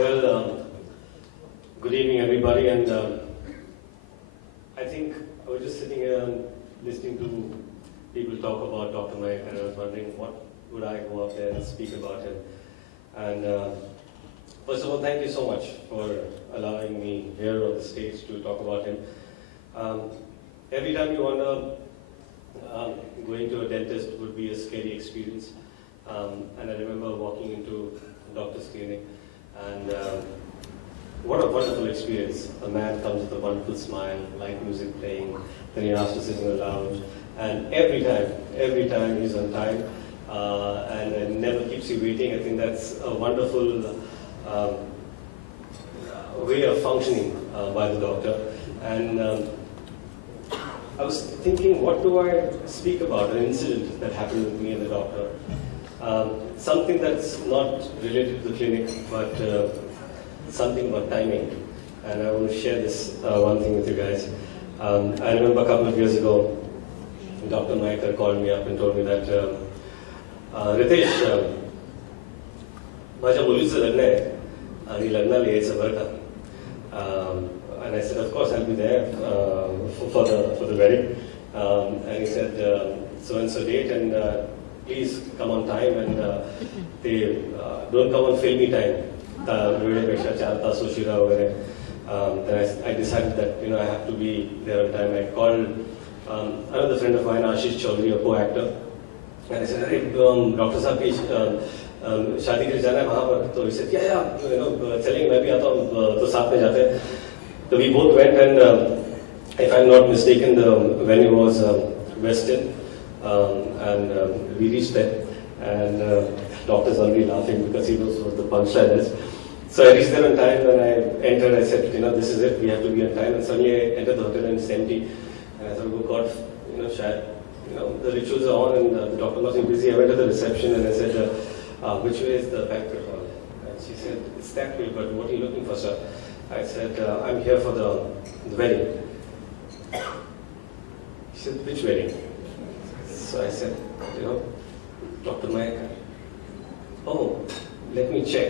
Well, good evening, everybody. And I think I was just sitting here and listening to people talk about Dr. Mike, and I was wondering what would I go up there and speak about him. And first of all, thank you so much for allowing me here on the stage to talk about him. Every time you wonder, going to a dentist would be a scary experience. And I remember walking into a doctor's clinic, and what a wonderful experience. A man comes with a wonderful smile, light music playing, then you're asked to sit in the lounge, and every time he's on time, and never keeps you waiting. I think that's a wonderful way of functioning by the doctor. And I was thinking, what do I speak about? An incident that happened with me and the doctor. Something that's not related to the clinic, but something about timing. And I want to share this one thing with you guys. I remember a couple of years ago, Dr. Maiker called me up and told me that, Ritesh, माझ्या मुलीचं लग्न आहे आणि लग्नाला यायचं बरं का. And I said, of course, I'll be there for the wedding. And he said, so and so date, and please come on time, and don't come on filmy time. Then I decided that I have to be there on time. I called another friend of mine, Ashish Chaudhary, a co-actor, and I said, "Hey, Dr. Saab ki शादी के लिए जाना है वहाँ पर." So he said, "Yeah, चलेंगे, मैं भी आता हूँ, तो साथ में जाते हैं." So we both went, and if I'm not mistaken, the venue was Westin, and we reached there, and doctor's already laughing because he knows what the punchline is. So I reached there on time, and I entered. I said, this is it. We have to be on time. And suddenly I entered the hotel and it's empty. And I thought, oh God, shayad, the rituals are on, and the doctor must be busy. I went to the reception and I said, which way is the banquet hall? And she said, it's that way. But what are you looking for, sir? I said, I'm here for the wedding. She said, which wedding? So I said, Dr. Maiker. Oh, let me check.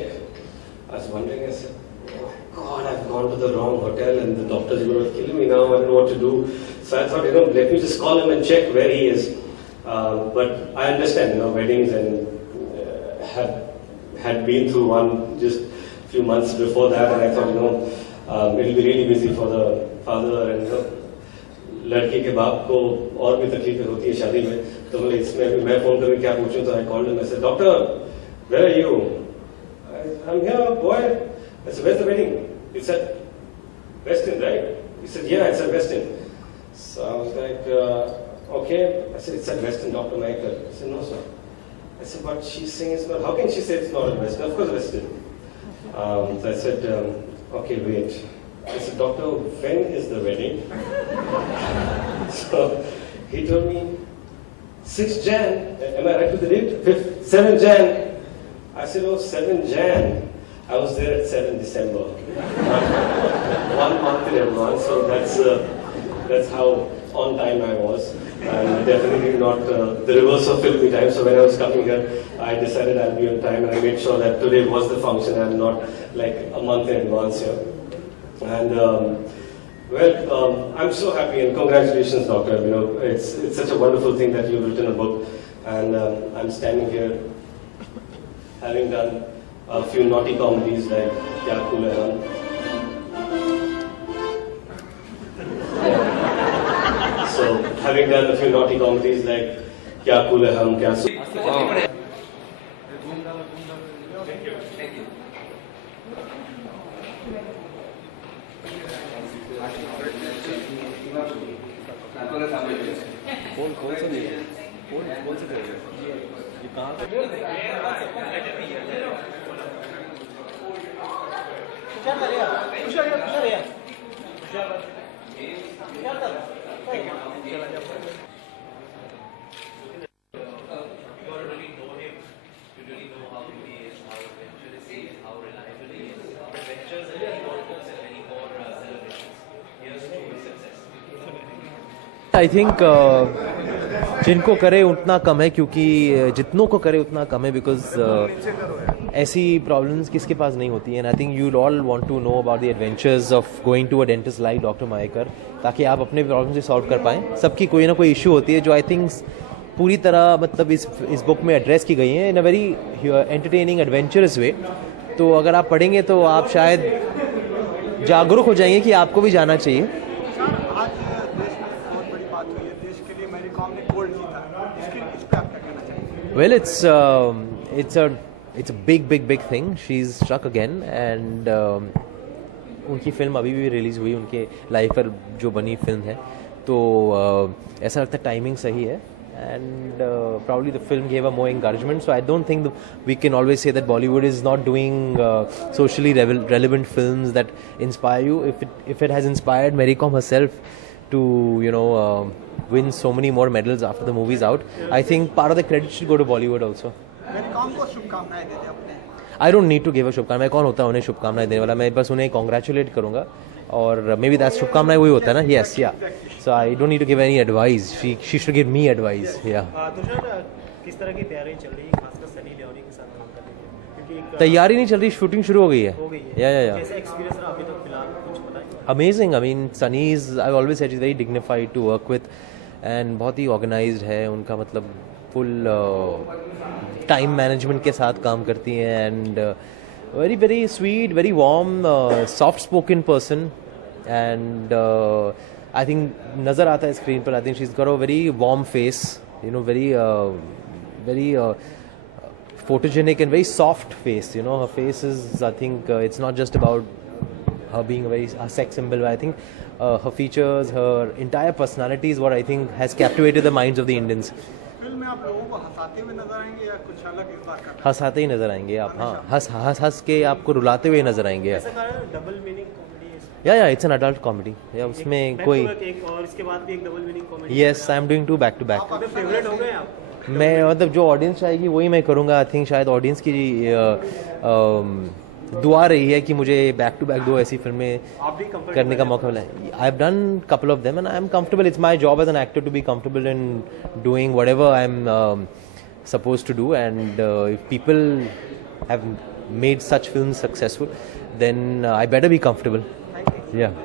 I was wondering, I said, oh God, I've gone to the wrong hotel and the doctor's going to kill me now, I don't know what to do. So I thought, let me just call him and check where he is. But I understand, weddings, and had been through one just a few months before that, and I thought, it'll be really busy for the father, and लड़की के बाप को और भी तकलीफें होती है शादी में, तो इसमें मैं फोन करके क्या पूछूं, तो I called him. I said, "Doctor, where are you?" "I'm here, boy." I said, "Where's the wedding?" He said, "Westin, right?" He said, "Yeah." I said, "Westin." So I was like, okay. I said, "It's at Westin, Dr. Maiker." I said, "No, sir." I said, "But she's saying it's not." "How can she say it's not at Westin?" "Of course, Westin." So I said, okay, wait. I said, "Doctor, when is the wedding?" So he told me, 6 Jan. Am I right with the date? 7 Jan. I said, "Oh, 7 Jan. I was there at 7 December. 1 month in advance, so that's how on time I was. And definitely not the reverse of filmy time. So when I was coming here, I decided I'll be on time, and I made sure that today was the function and not like a month in advance here. And I'm so happy, and congratulations, doctor. It's such a wonderful thing that you've written a book, and I'm standing here having done a few naughty comedies like Kya Cool Hai Hum. So having done a few naughty comedies like Kya Cool Hai Hum, Kya कौन सा नहीं है? कौन सा करेगा? ये कहाँ पे? I think जिनको करे उतना कम है, क्योंकि जितनों को करे उतना कम है, बिकॉज ऐसी प्रॉब्लम्स किसके पास नहीं होती हैं. I think you all want to know about the adventures of going to a dentist like doctor Mayekar, ताकि आप अपने प्रॉब्लम से सॉल्व कर पाएँ. सबकी कोई ना कोई इशू होती है जो आई थिंक पूरी तरह मतलब इस बुक में एड्रेस की गई हैं इन अ वेरी एंटरटेनिंग एडवेंचरस वे. तो अगर आप पढ़ेंगे तो आप शायद जागरूक हो जाएंगे कि आपको भी जाना चाहिए. आज देश में बहुत बड़ी बात हुई है, देश के लिए मैरी कॉम ने गोल्ड जीता. इस पे आप क्या कहना चाहेंगे? Well, it's a big thing. She's struck again, and उनकी फिल्म अभी भी रिलीज हुई, उनके लाइफ पर जो बनी फिल्म है. तो ऐसा लगता है टाइमिंग सही है, and probably the film gave her more encouragement. So I don't think we can always say that Bollywood is not doing socially relevant films that inspire you. If it has inspired Mary Kom herself to win so many more medals after the movie's out, I think part of the credit should go to Bollywood also. Mary Kom को शुभकामनाएं दे दें अपने. I don't need to give a शुभकामनाएं. कौन होता है उन्हें शुभकामनाएं देने वाला? मैं बस उन्हें कॉन्ग्रेचुलेट करूंगा, और मे बी दैट शुभकामनाएं वही होता है ना. Yes, yeah. So I don't need to give any advice. She should give me advice. Yeah. Tushar, किस तरह की तैयारी चल रही है खासकर सनी लियोनी के साथ काम करने की? क्योंकि तैयारी नहीं चल रही, शूटिंग शुरू हो गई है. या. कैसा एक्सपीरियंस रहा अभी तक फिलहाल, कुछ बताइए. Amazing. I mean, Sunny is, I've always said, she's very dignified to work with, and बहुत ही organized है. उनका मतलब full time management के साथ काम करती हैं, and very sweet, very warm, soft spoken person, and I think नज़र आता है screen पर. I think she's got a very warm face, very photogenic and very soft face. Her face is, I think, it's not just about her being a sex symbol. I think her features, her entire personality is what I think has captivated the minds of the Indians. Film में आप लोगों को हंसाते हुए नजर आएंगे या कुछ अलग इस बार का? हंसाते ही नजर आएंगे आप. हाँ, हंस के आपको रुलाते हुए नजर आएंगे. ऐसा कारण डबल मीनिंग कॉमेडी है. या इट्स एन अडल्ट कॉमेडी. या उसमें कोई एक और इसके बाद भी एक double meaning comedy. Yes, I am doing 2 back to back. Favourite हो गए आप? मैं मतलब जो ऑडियंस चाहेगी वही मैं करूँगा. आई थिंक शायद ऑडियंस की दुआ रही है कि मुझे बैक टू बैक 2 ऐसी फिल्में करने का मौका मिला. I have done couple of them and I am comfortable. It's my job as an actor to be comfortable in doing whatever I am supposed to do, and if people have made such films successful, then I better be comfortable. Thank you. Yeah.